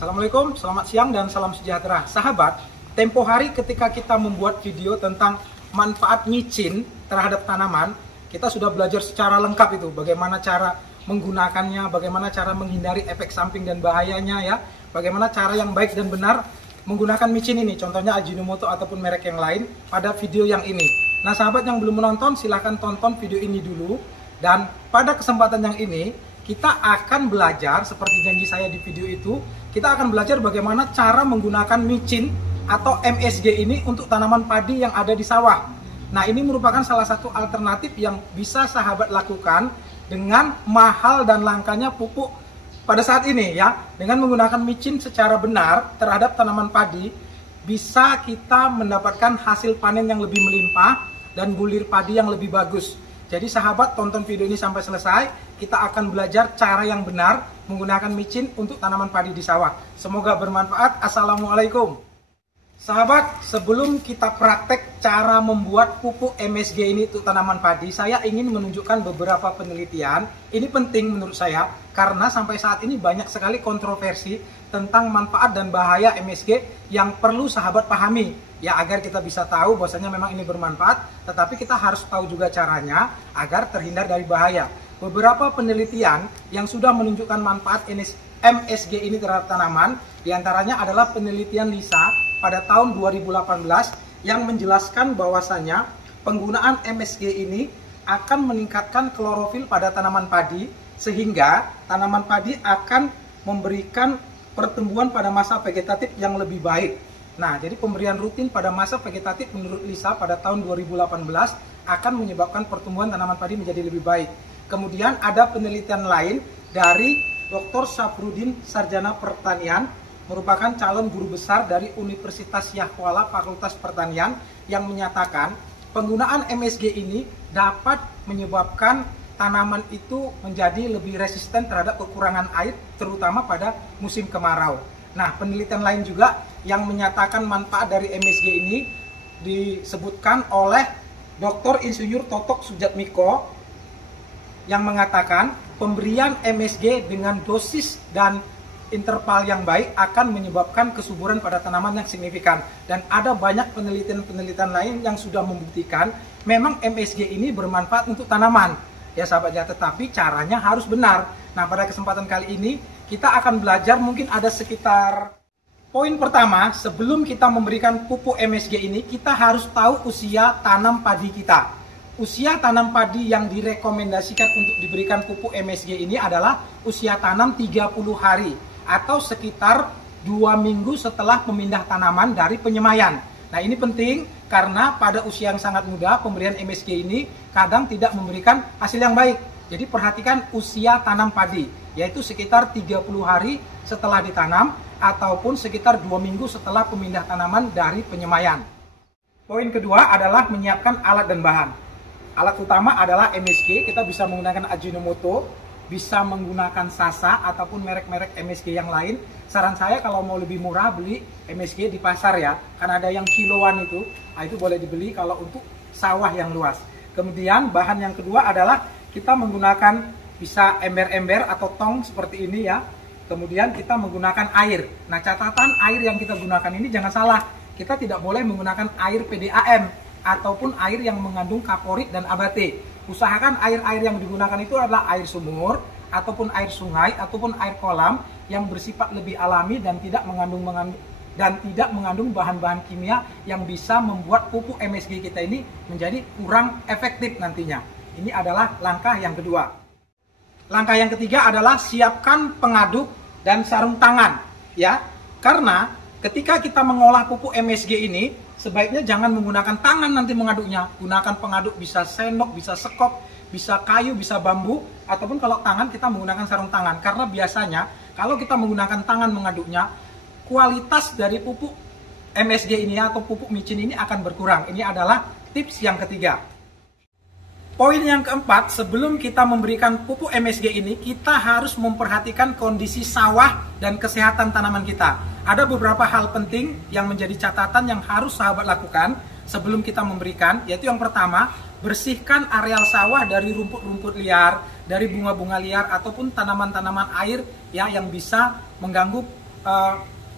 Assalamualaikum, selamat siang dan salam sejahtera. Sahabat, tempo hari ketika kita membuat video tentang manfaat micin terhadap tanaman, kita sudah belajar secara lengkap itu, bagaimana cara menggunakannya, bagaimana cara menghindari efek samping dan bahayanya ya, bagaimana cara yang baik dan benar menggunakan micin ini, contohnya Ajinomoto ataupun merek yang lain pada video yang ini. Nah sahabat yang belum menonton, silahkan tonton video ini dulu. Dan pada kesempatan yang ini, kita akan belajar, seperti janji saya di video itu, kita akan belajar bagaimana cara menggunakan micin atau MSG ini untuk tanaman padi yang ada di sawah. Nah ini merupakan salah satu alternatif yang bisa sahabat lakukan dengan mahal dan langkanya pupuk pada saat ini ya. Dengan menggunakan micin secara benar terhadap tanaman padi, bisa kita mendapatkan hasil panen yang lebih melimpah dan bulir padi yang lebih bagus. Jadi sahabat, tonton video ini sampai selesai, kita akan belajar cara yang benar menggunakan micin untuk tanaman padi di sawah. Semoga bermanfaat. Assalamualaikum. Sahabat, sebelum kita praktek cara membuat pupuk MSG ini untuk tanaman padi, saya ingin menunjukkan beberapa penelitian. Ini penting menurut saya, karena sampai saat ini banyak sekali kontroversi tentang manfaat dan bahaya MSG yang perlu sahabat pahami. Ya, agar kita bisa tahu bahwasanya memang ini bermanfaat, tetapi kita harus tahu juga caranya agar terhindar dari bahaya. Beberapa penelitian yang sudah menunjukkan manfaat MSG ini terhadap tanaman, diantaranya adalah penelitian LISA pada tahun 2018 yang menjelaskan bahwasanya penggunaan MSG ini akan meningkatkan klorofil pada tanaman padi, sehingga tanaman padi akan memberikan pertumbuhan pada masa vegetatif yang lebih baik. Nah, jadi pemberian rutin pada masa vegetatif menurut LISA pada tahun 2018 akan menyebabkan pertumbuhan tanaman padi menjadi lebih baik. Kemudian ada penelitian lain dari Dr. Syafruddin, Sarjana Pertanian, merupakan calon guru besar dari Universitas Yahkuala Fakultas Pertanian, yang menyatakan penggunaan MSG ini dapat menyebabkan tanaman itu menjadi lebih resisten terhadap kekurangan air, terutama pada musim kemarau. Nah, penelitian lain juga yang menyatakan manfaat dari MSG ini disebutkan oleh Dr. Insinyur Totok Sujatmiko, yang mengatakan pemberian MSG dengan dosis dan interval yang baik akan menyebabkan kesuburan pada tanaman yang signifikan. Dan ada banyak penelitian-penelitian lain yang sudah membuktikan memang MSG ini bermanfaat untuk tanaman. Ya sahabat ya, tetapi caranya harus benar. Nah, pada kesempatan kali ini kita akan belajar, mungkin ada sekitar poin pertama. Sebelum kita memberikan pupuk MSG ini, kita harus tahu usia tanam padi kita. Usia tanam padi yang direkomendasikan untuk diberikan pupuk MSG ini adalah usia tanam 30 hari atau sekitar 2 minggu setelah pemindah tanaman dari penyemaian. Nah ini penting karena pada usia yang sangat muda pemberian MSG ini kadang tidak memberikan hasil yang baik. Jadi perhatikan usia tanam padi, yaitu sekitar 30 hari setelah ditanam ataupun sekitar 2 minggu setelah pemindah tanaman dari penyemaian. Poin kedua adalah menyiapkan alat dan bahan. Alat utama adalah MSG, kita bisa menggunakan Ajinomoto, bisa menggunakan Sasa ataupun merek-merek MSG yang lain. Saran saya kalau mau lebih murah beli MSG di pasar ya, karena ada yang kiloan itu, nah itu boleh dibeli kalau untuk sawah yang luas. Kemudian bahan yang kedua adalah kita menggunakan bisa ember-ember atau tong seperti ini ya. Kemudian kita menggunakan air. Nah catatan air yang kita gunakan ini jangan salah, kita tidak boleh menggunakan air PDAM ataupun air yang mengandung kaporit dan abate. Usahakan air-air yang digunakan itu adalah air sumur ataupun air sungai ataupun air kolam yang bersifat lebih alami dan tidak mengandung bahan-bahan kimia yang bisa membuat pupuk MSG kita ini menjadi kurang efektif nantinya. Ini adalah langkah yang kedua. Langkah yang ketiga adalah siapkan pengaduk dan sarung tangan ya. Karena ketika kita mengolah pupuk MSG ini, sebaiknya jangan menggunakan tangan nanti mengaduknya. Gunakan pengaduk bisa sendok, bisa sekop, bisa kayu, bisa bambu, ataupun kalau tangan kita menggunakan sarung tangan. Karena biasanya kalau kita menggunakan tangan mengaduknya, kualitas dari pupuk MSG ini atau pupuk micin ini akan berkurang. Ini adalah tips yang ketiga. Poin yang keempat, sebelum kita memberikan pupuk MSG ini, kita harus memperhatikan kondisi sawah dan kesehatan tanaman kita. Ada beberapa hal penting yang menjadi catatan yang harus sahabat lakukan sebelum kita memberikan, yaitu yang pertama, bersihkan areal sawah dari rumput-rumput liar, dari bunga-bunga liar, ataupun tanaman-tanaman air ya, yang bisa mengganggu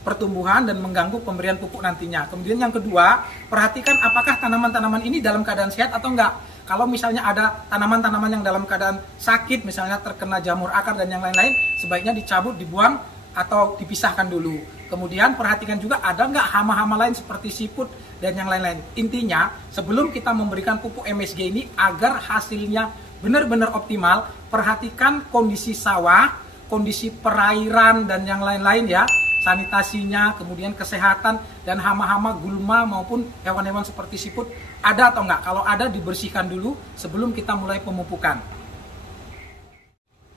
pertumbuhan dan mengganggu pemberian pupuk nantinya. Kemudian yang kedua, perhatikan apakah tanaman-tanaman ini dalam keadaan sehat atau enggak. Kalau misalnya ada tanaman-tanaman yang dalam keadaan sakit, misalnya terkena jamur akar dan yang lain-lain, sebaiknya dicabut, dibuang, atau dipisahkan dulu. Kemudian perhatikan juga ada nggak hama-hama lain seperti siput dan yang lain-lain. Intinya, sebelum kita memberikan pupuk MSG ini, agar hasilnya benar-benar optimal, perhatikan kondisi sawah, kondisi perairan dan yang lain-lain ya, sanitasinya, kemudian kesehatan dan hama-hama gulma maupun hewan-hewan seperti siput ada atau enggak. Kalau ada, dibersihkan dulu sebelum kita mulai pemupukan.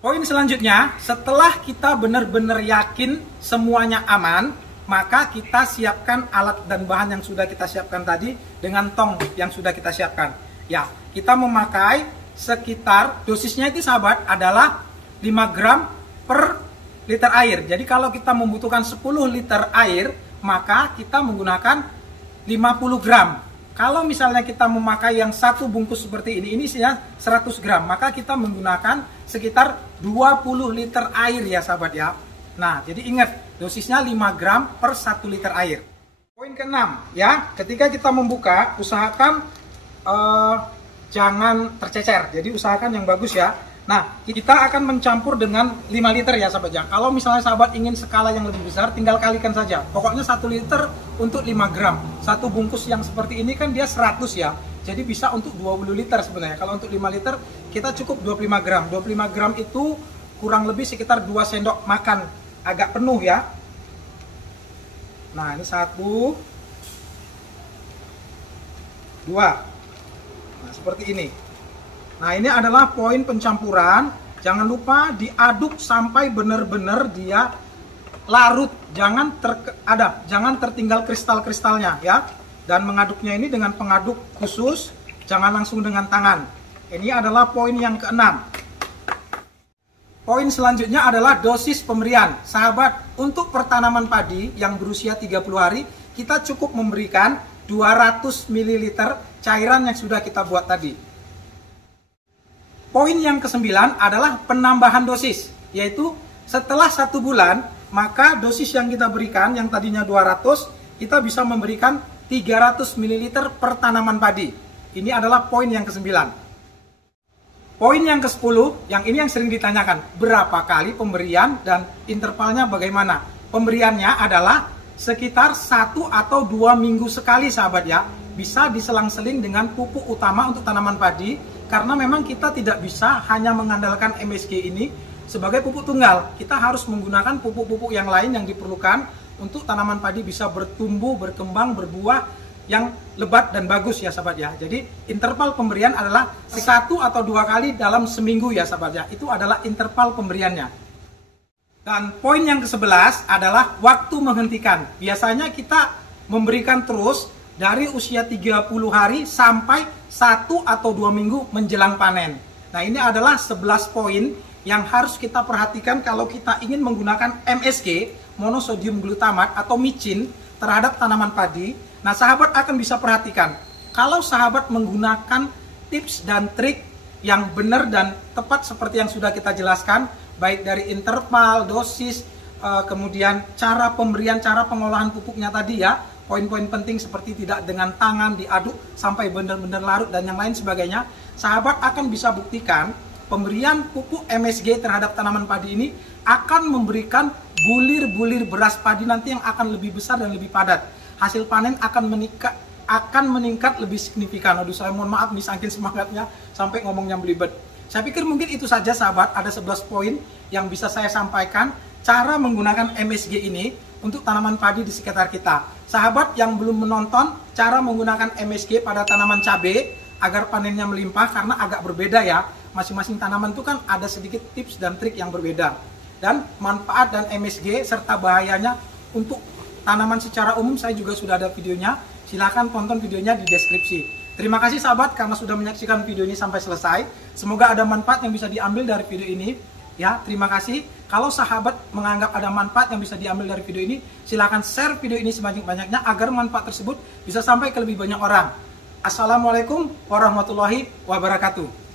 Poin selanjutnya, setelah kita benar-benar yakin semuanya aman, maka kita siapkan alat dan bahan yang sudah kita siapkan tadi dengan tong yang sudah kita siapkan. Ya, kita memakai sekitar, dosisnya itu sahabat adalah 5 gram per liter air. Jadi kalau kita membutuhkan 10 liter air, maka kita menggunakan 50 gram. Kalau misalnya kita memakai yang satu bungkus seperti ini isinya 100 gram, maka kita menggunakan sekitar 20 liter air ya sahabat ya. Nah, jadi ingat, dosisnya 5 gram per 1 liter air. Poin ke-6 ya, ketika kita membuka, usahakan jangan tercecer. Jadi usahakan yang bagus ya. Nah, kita akan mencampur dengan 5 liter ya sahabat ya. Kalau misalnya sahabat ingin skala yang lebih besar, tinggal kalikan saja. Pokoknya 1 liter untuk 5 gram. Satu bungkus yang seperti ini kan dia 100 ya. Jadi bisa untuk 20 liter sebenarnya. Kalau untuk 5 liter, kita cukup 25 gram. 25 gram itu kurang lebih sekitar 2 sendok makan. Agak penuh ya. Nah, ini 1, 2. Nah, seperti ini. Nah, ini adalah poin pencampuran. Jangan lupa diaduk sampai benar-benar dia larut. Jangan tertinggal kristal-kristalnya ya. Dan mengaduknya ini dengan pengaduk khusus, jangan langsung dengan tangan. Ini adalah poin yang ke-6. Poin selanjutnya adalah dosis pemberian. Sahabat, untuk pertanaman padi yang berusia 30 hari, kita cukup memberikan 200 ml cairan yang sudah kita buat tadi. Poin yang ke-9 adalah penambahan dosis, yaitu setelah 1 bulan, maka dosis yang kita berikan yang tadinya 200, kita bisa memberikan 300 ml per tanaman padi. Ini adalah poin yang ke-9. Poin yang ke-10, yang ini yang sering ditanyakan, berapa kali pemberian dan intervalnya bagaimana? Pemberiannya adalah sekitar 1 atau 2 minggu sekali sahabat ya. Bisa diselang-seling dengan pupuk utama untuk tanaman padi. Karena memang kita tidak bisa hanya mengandalkan MSG ini sebagai pupuk tunggal. Kita harus menggunakan pupuk-pupuk yang lain yang diperlukan untuk tanaman padi bisa bertumbuh, berkembang, berbuah yang lebat dan bagus ya sahabat ya. Jadi interval pemberian adalah 1 atau 2 kali dalam seminggu ya sahabat ya. Itu adalah interval pemberiannya. Dan poin yang ke-11 adalah waktu menghentikan. Biasanya kita memberikan terus dari usia 30 hari sampai 1 atau 2 minggu menjelang panen. Nah, ini adalah 11 poin yang harus kita perhatikan kalau kita ingin menggunakan MSG, monosodium glutamat atau micin terhadap tanaman padi. Nah, sahabat akan bisa perhatikan. Kalau sahabat menggunakan tips dan trik yang benar dan tepat seperti yang sudah kita jelaskan, baik dari interval, dosis, kemudian cara pemberian, cara pengolahan pupuknya tadi ya, poin-poin penting seperti tidak dengan tangan diaduk sampai benar-benar larut dan yang lain sebagainya, sahabat akan bisa buktikan pemberian pupuk MSG terhadap tanaman padi ini akan memberikan bulir-bulir beras padi nanti yang akan lebih besar dan lebih padat. Hasil panen akan meningkat lebih signifikan. Aduh, saya mohon maaf nih saking semangatnya sampai ngomongnya belibet. Saya pikir mungkin itu saja sahabat, ada 11 poin yang bisa saya sampaikan cara menggunakan MSG ini untuk tanaman padi di sekitar kita. Sahabat yang belum menonton cara menggunakan MSG pada tanaman cabai agar panennya melimpah, karena agak berbeda ya. Masing-masing tanaman itu kan ada sedikit tips dan trik yang berbeda. Dan manfaat dan MSG serta bahayanya untuk tanaman secara umum saya juga sudah ada videonya. Silahkan tonton videonya di deskripsi. Terima kasih sahabat karena sudah menyaksikan video ini sampai selesai. Semoga ada manfaat yang bisa diambil dari video ini. Ya, terima kasih. Kalau sahabat menganggap ada manfaat yang bisa diambil dari video ini, silakan share video ini sebanyak-banyaknya agar manfaat tersebut bisa sampai ke lebih banyak orang. Assalamualaikum warahmatullahi wabarakatuh.